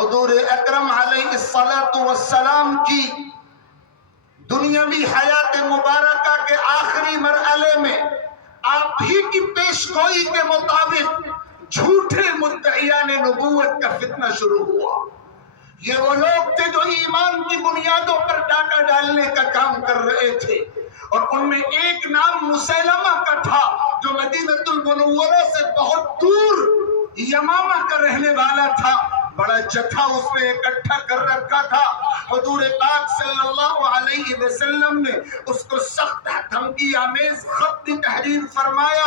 حضور اکرم علیہ الصلوۃ والسلام کی دنیاوی حیات مبارکہ کے آخری مرحلے میں آپ ہی کی پیش گوئی کے مطابق جھوٹے مدعیان نبوت کا فتنہ شروع ہوا۔ یہ وہ لوگ تھے جو ایمان کی بنیادوں پر ڈاکہ ڈالنے کا کام کر رہے تھے، اور ان میں ایک نام مسیلمہ کا تھا جو مدینہ المنورہ سے بہت دور یمامہ کا رہنے والا تھا۔ بڑا جتھا اس نے اکٹھا کر رکھا تھا۔ حضور پاک صلی اللہ علیہ وسلم نے اس کو سخت دھمکی آمیز خط بھی تحریر فرمایا،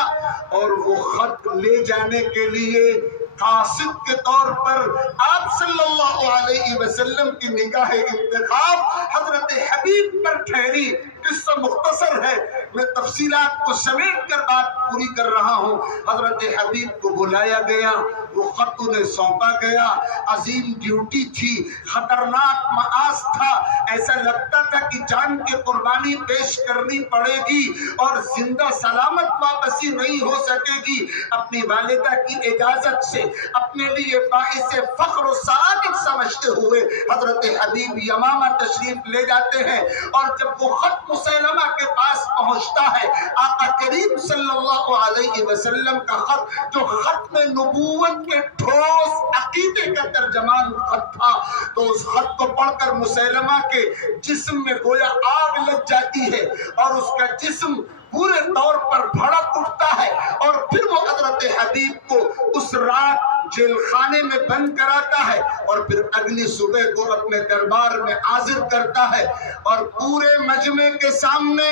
اور وہ خط لے جانے کے لیے قاصد کے طور پر آپ صلی اللہ علیہ وسلم کی نگاہ انتخاب حضرت حبیب پر ٹھہری۔ قصہ مختصر ہے، میں تفصیلات کو سمیٹ کر بات پوری کر رہا ہوں۔ حضرت حبیب کو بلایا گیا، وہ خط انہیں سونپا گیا۔ عظیم ڈیوٹی تھی، خطرناک معاش تھا، ایسا لگتا تھا کہ جان کی قربانی پیش کرنی پڑے گی اور زندہ سلامت واپسی نہیں ہو سکے گی۔ اپنی والدہ کی اجازت سے اپنے لیے باعث فخر و سعادت سمجھتے ہوئے حضرت حبیب یمامہ تشریف لے جاتے ہیں، اور جب وہ خط مسیلمہ کے پاس پہنچتا ہے، آقا کریم صلی اللہ علیہ وسلم کا خط جو ختم نبوت کے ٹھوس عقیدے کا ترجمان خط تھا، تو اس خط کو پڑھ کر مسیلمہ کے جسم میں گویا آگ لگ جاتی ہے، اور اس کا جسم پورے طور پر بھڑک اٹھتا ہے، اور پھر وہ حضرت حبیب کو اس رات جیل خانے میں بند کراتا ہے، اور پھر اگلی صبح کو اپنے دربار میں حاضر کرتا ہے، اور پورے مجمع کے سامنے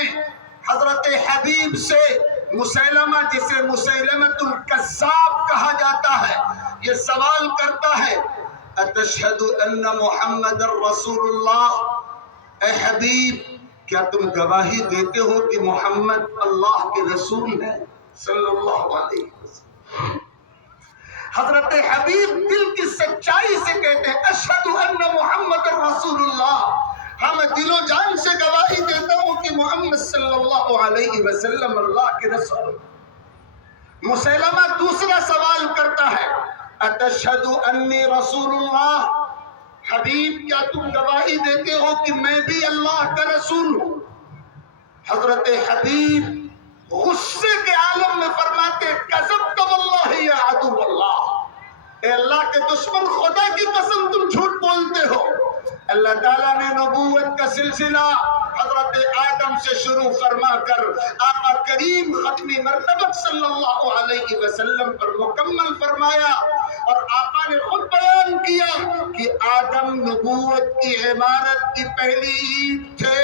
حضرت حبیب سے مسیلمہ، جسے مسیلمۃ الکذاب کہا جاتا ہے، یہ سوال کرتا ہے، اتشہد ان محمد رسول اللہ؟ اے حبیب، کیا تم گواہی دیتے ہو کہ محمد اللہ کے رسول ہے صلی اللہ علیہ وسلم؟ حضرت حبیب دل کی سچائی سے کہتے ہیں، اشہد ان محمد رسول اللہ، ہاں میں دل و جان سے گواہی دیتا ہوں کہ محمد صلی اللہ علیہ وسلم اللہ کے رسول۔ مسیلمہ دوسرا سوال کرتا ہے، اتشہد انی رسول اللہ؟ حبیب، کیا تم گواہی دیتے ہو کہ میں بھی اللہ کا رسول ہوں؟ حضرت حبیب غصے کے عالم میں فرماتے، کذبت واللہ یا عدو اللہ، اے اللہ کے دشمن، خدا کی قسم تم جھوٹ بولتے ہو۔ اللہ تعالیٰ نے نبوت کا سلسلہ حضرت آدم سے شروع فرما کر آقا کریم ختمی مرتبہ صلی اللہ علیہ وسلم پر مکمل فرمایا، اور آقا نے خود بیان کیا کہ آدم نبوت کی عمارت کی پہلی اینٹ تھے،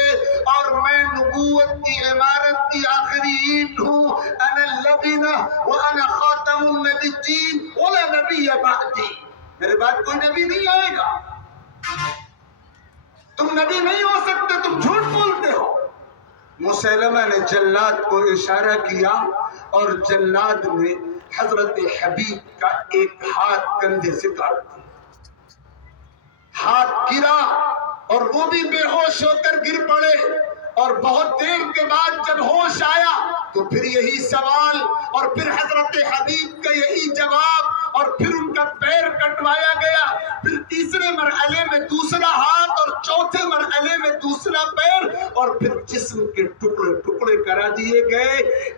اور میں نبوت کی عمارت کی آخری اینٹ ہوں۔ انا اللبنہ وانا خاتم النبیین ولا نبی بعدی، میرے بعد کوئی نبی نہیں آئے گا، تم نبی نہیں ہو سکتے، تم جھوٹ بولتے ہو۔ مسیلمہ نے جلاد کو اشارہ کیا، اور جلاد نے حضرت حبیب کا ایک ہاتھ کندھے سے کاٹ دیا، ہاتھ گرا اور وہ بھی بے ہوش ہو کر گر پڑے، اور بہت دیر کے بعد جب ہوش آیا تو پھر یہی سوال، اور پھر حضرت حبیب کا یہی جواب، اور پھر ان کا پیر کٹوایا گیا، پھر تیسرے مرحلے میں دوسرا ہاتھ، اور چوتھے مرحلے میں دوسرا پیر، اور پھر جسم کے ٹکڑے ٹکڑے کرا دیے گئے۔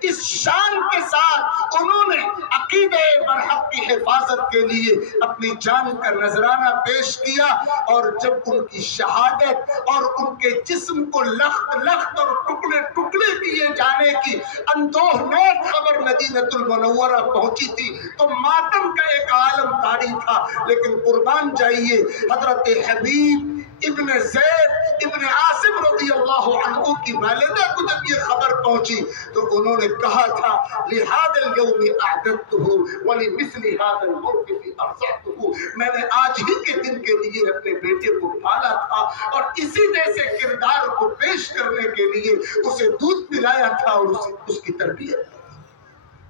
اس شان کے ساتھ انہوں نے عقیدہ برحق کی حفاظت کے لیے اپنی جان کا نذرانہ پیش کیا، اور جب ان کی شہادت اور ان کے جسم کو لخت لخت اور ٹکڑے ٹکڑے کیے جانے کی اندوہناک خبر مدینہ المنورہ پہنچی تھی تو ماتم کا ایک عالم طاری تھا، لیکن قربان جائیے حضرت حبیب ابن زید ابن عاصم رضی اللہ عنہ کی والدہ کو جب یہ خبر پہنچی تو انہوں نے کہا تھا، لِهَذَا الْيَوْمِ أَعْدَدْتُهُ وَلِمِثْلِ هَذَا الْمَوْقِفِ أَرْسَلْتُهُ، میں نے آج ہی کے دن کے لیے اپنے بیٹے کو پالا تھا، اور اسی جیسے کردار کو پیش کرنے کے لیے اسے دودھ پلایا تھا اور اس کی تربیت۔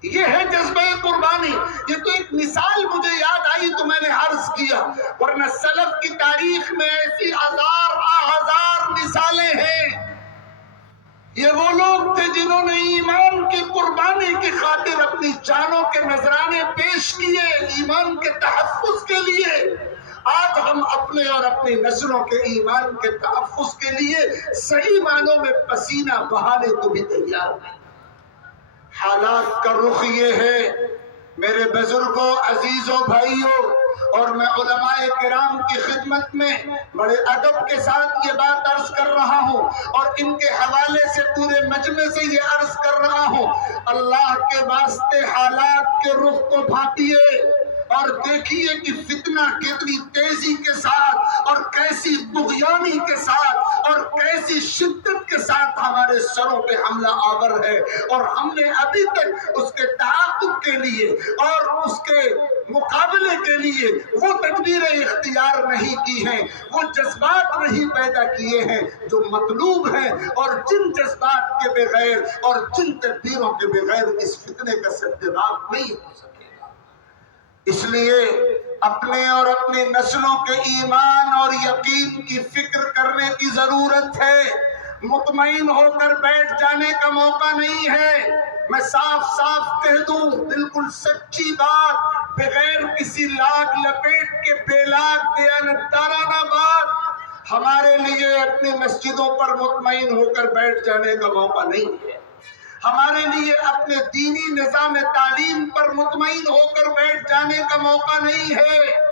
یہ ہے جذبہ قربانی۔ یہ تو ایک مثال مجھے یاد آئی تو میں نے عرض کیا، ورنہ سلف کی تاریخ میں ایسی ہزار مثالیں ہیں۔ یہ وہ لوگ تھے جنہوں نے ایمان کی قربانی کی خاطر اپنی جانوں کے نذرانے پیش کیے، ایمان کے تحفظ کے لیے۔ آج ہم اپنے اور اپنی نسلوں کے ایمان کے تحفظ کے لیے صحیح معنوں میں پسینہ بہانے کو بھی تیار ہیں۔ حالات کا رخ یہ ہے میرے بزرگوں، عزیزوں، بھائیوں، اور میں علماء کرام کی خدمت میں بڑے ادب کے ساتھ یہ بات عرض کر رہا ہوں اور ان کے حوالے سے پورے مجمع سے یہ عرض کر رہا ہوں، اللہ کے واسطے حالات کے رخ کو بھانپیے اور دیکھیے کہ فتنہ کتنی تیزی کے ساتھ اور کیسی طغیانی کے ساتھ اور کیسی شدت کے ساتھ ہمارے سروں پہ حملہ آور ہے، اور ہم نے ابھی تک اس کے تعاقب کے لیے اور اس کے مقابلے کے لیے وہ تدبیریں اختیار نہیں کی ہیں، وہ جذبات نہیں پیدا کیے ہیں جو مطلوب ہیں، اور جن جذبات کے بغیر اور جن تدبیروں کے بغیر اس فتنے کا سدباب نہیں ہو سکے۔ اس لیے اپنے اور اپنی نسلوں کے ایمان اور یقین کی فکر کرنے کی ضرورت ہے، مطمئن ہو کر بیٹھ جانے کا موقع نہیں ہے۔ میں صاف صاف کہہ دوں، بالکل سچی بات، بغیر کسی لاگ لپیٹ کے بے لاگ دیانتدارانہ بات، ہمارے لیے اپنی مسجدوں پر مطمئن ہو کر بیٹھ جانے کا موقع نہیں ہے، ہمارے لیے اپنے دینی نظام تعلیم پر مطمئن ہو کر بیٹھ جانے کا موقع نہیں ہے۔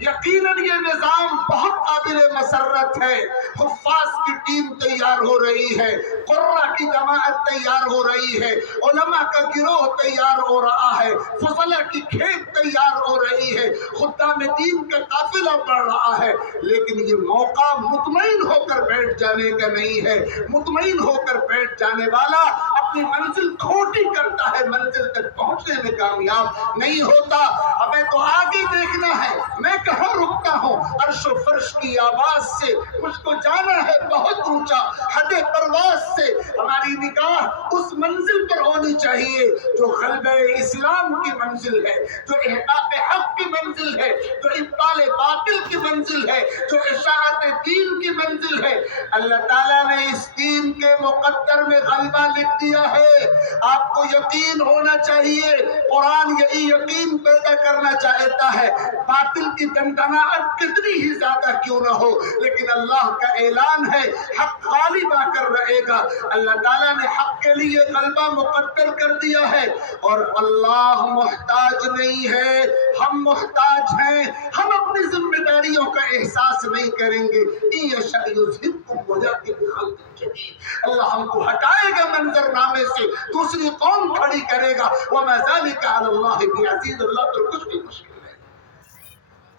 یقیناً یہ نظام بہت قابل مسرت ہے، حفاظ کی ٹیم تیار ہو رہی ہے، قرہ کی جماعت تیار ہو رہی ہے، علماء کا گروہ تیار ہو رہا ہے، فضلہ کی کھیپ تیار ہو رہی ہے، خدام دین کا قافلہ بڑھ رہا ہے، لیکن یہ موقع مطمئن ہو کر بیٹھ جانے کا نہیں ہے۔ مطمئن ہو کر بیٹھ جانے والا اپنی منزل کھوٹی کرتا ہے، منزل تک پہنچنے میں کامیاب نہیں ہوتا۔ ہمیں تو آگے دیکھنا ہے، میں کہاں رکتا ہوں، عرش و فرش کی آواز سے مجھ کو جانا ہے بہت اونچا، حد پرواز سے ہماری نگاہ اس منزل پر ہونی چاہیے جو غلبہ اسلام کی منزل ہے، جو احقاق حق کی منزل ہے، جو ابطال باطل کی منزل ہے، جو اشاعت دین کی منزل ہے۔ اللہ تعالیٰ نے اس دین کے مقدر میں غلبہ لکھ دیا ہے، آپ کو یقین ہونا چاہیے، قرآن یہی یقین پیدا کرنا چاہتا ہے، باطل کی دندناہٹ کتنی ہی زیادہ کیوں نہ ہو، لیکن اللہ کا اعلان ہے حق غالب آ کر رہے گا۔ اللہ تعالیٰ نے حق کے لیے غلبہ مقدر کر دیا ہے، اور اللہ محتاج نہیں ہے، ہم محتاج ہیں۔ ہم اپنی ذمہ داریوں کا احساس نہیں کریں گے۔ اللہ ہم کو ہٹائے گا منظر نامے سے، دوسری قوم کھڑی کرے گا، وَمَا ذَلِكَ عَلَى اللَّهِ بِعَزِيزٍ، اللہ تو کچھ بھی مشکل ہے۔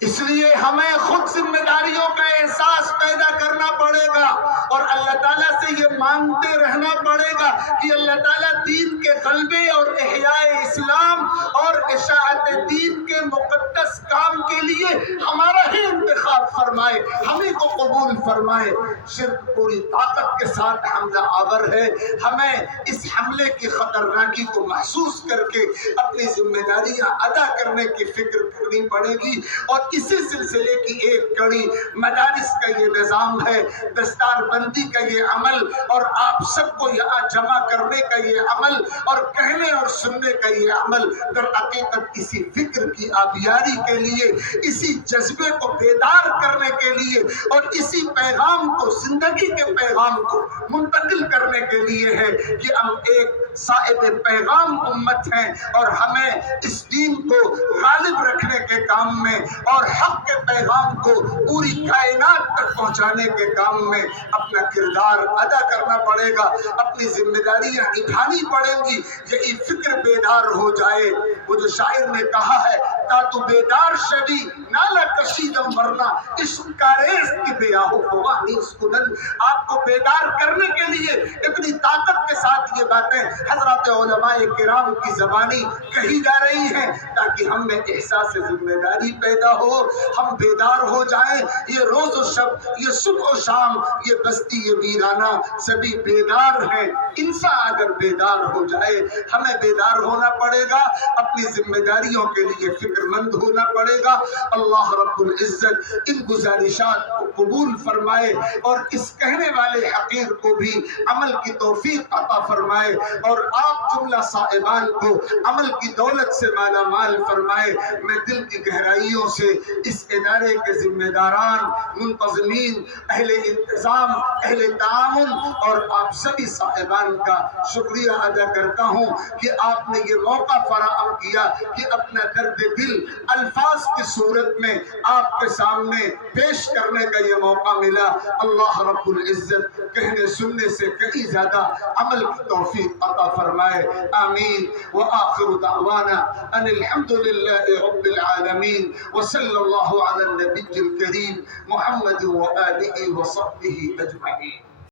اس لیے ہمیں خود ذمہ داریوں کا احساس پیدا کرنا پڑے گا، اور اللہ تعالیٰ سے یہ مانگتے رہنا پڑے گا کہ اللہ تعالیٰ دین کے غلبے اور احیاء اسلام اور اشاعت دین کے مقدس کام کے لیے ہمارا ہی انتخاب فرمائے، ہمیں کو قبول فرمائے۔ شرک پوری طاقت کے ساتھ حملہ آور ہے، ہمیں اس حملے کی خطرناکی کو محسوس کر کے اپنی ذمہ داریاں ادا کرنے کی فکر کرنی پڑے گی۔ اور اسی سلسلے کی ایک کڑی مدارس کا یہ نظام ہے، دستار بندی کا یہ عمل، اور آپ سب کو یہاں جمع کرنے کا یہ عمل، اور کہنے اور سننے کا یہ عمل، در حقیقت اسی فکر کی آبیاری کے لیے، اسی جذبے کو بیدار کرنے کے لیے، اور اسی پیغام کو، زندگی کے پیغام کو منتقل کرنے کے لیے ہے کہ ہم ایک صاحب پیغام امت ہیں، اور ہمیں اس دین کو غالب رکھنے کے کام میں اور حق کے پیغام کو پوری کائنات تک پہنچانے کے کام میں اپنا کردار ادا کرنا پڑے گا، اپنی ذمہ داریاں اٹھانی پڑیں گی۔ یہی فکر بیدار ہو جائے، وہ جو شاعر نے کہا ہے تا تو بیدار شوی نالا کشیدم ورنہ عشق کا ریز کی بیاہو فوانی اسکنن۔ آپ کو بیدار کرنے کے لیے اتنی طاقت کے ساتھ یہ باتیں حضرات علماء کرام کی زبانی کہی جا رہی ہیں تاکہ ہم میں احساس ذمہ داری پیدا ہو، ہم بیدار ہو جائیں۔ یہ روز و شب، یہ صبح و شام، یہ بستی، یہ ویرانہ، سبھی بیدار ہیں۔ انسان اگر بیدار ہو جائے، ہمیں بیدار ہونا پڑے گا، اپنی ذمہ داریوں کے لیے فکر فکر مند ہونا پڑے گا۔ اللہ رب العزت ان گزارشات کو قبول فرمائے اور اس کہنے والے حقیر کو بھی عمل کی توفیق عطا فرمائے اور آپ جملہ صاحبان کو عمل کی دولت سے مالا مال فرمائے۔ میں دل کی گہرائیوں سے اس ادارے کے ذمہ داران، منتظمین، اہل انتظام، اہل تعاون اور آپ سبھی صاحبان کا شکریہ ادا کرتا ہوں کہ آپ نے یہ موقع فراہم کیا کہ اپنا درد دل الفاظ کی صورت میں آپ کے سامنے پیش کرنے کا یہ موقع ملا۔ اللہ رب العزت کہنے سننے سے کہیں زیادہ عمل کی توفیق عطا فرمائے، آمین۔ وآخر دعوانا ان الحمد للہ رب العالمین وصلی اللہ علی النبی الکریم محمد وآلہ وصحبہ اجمعین۔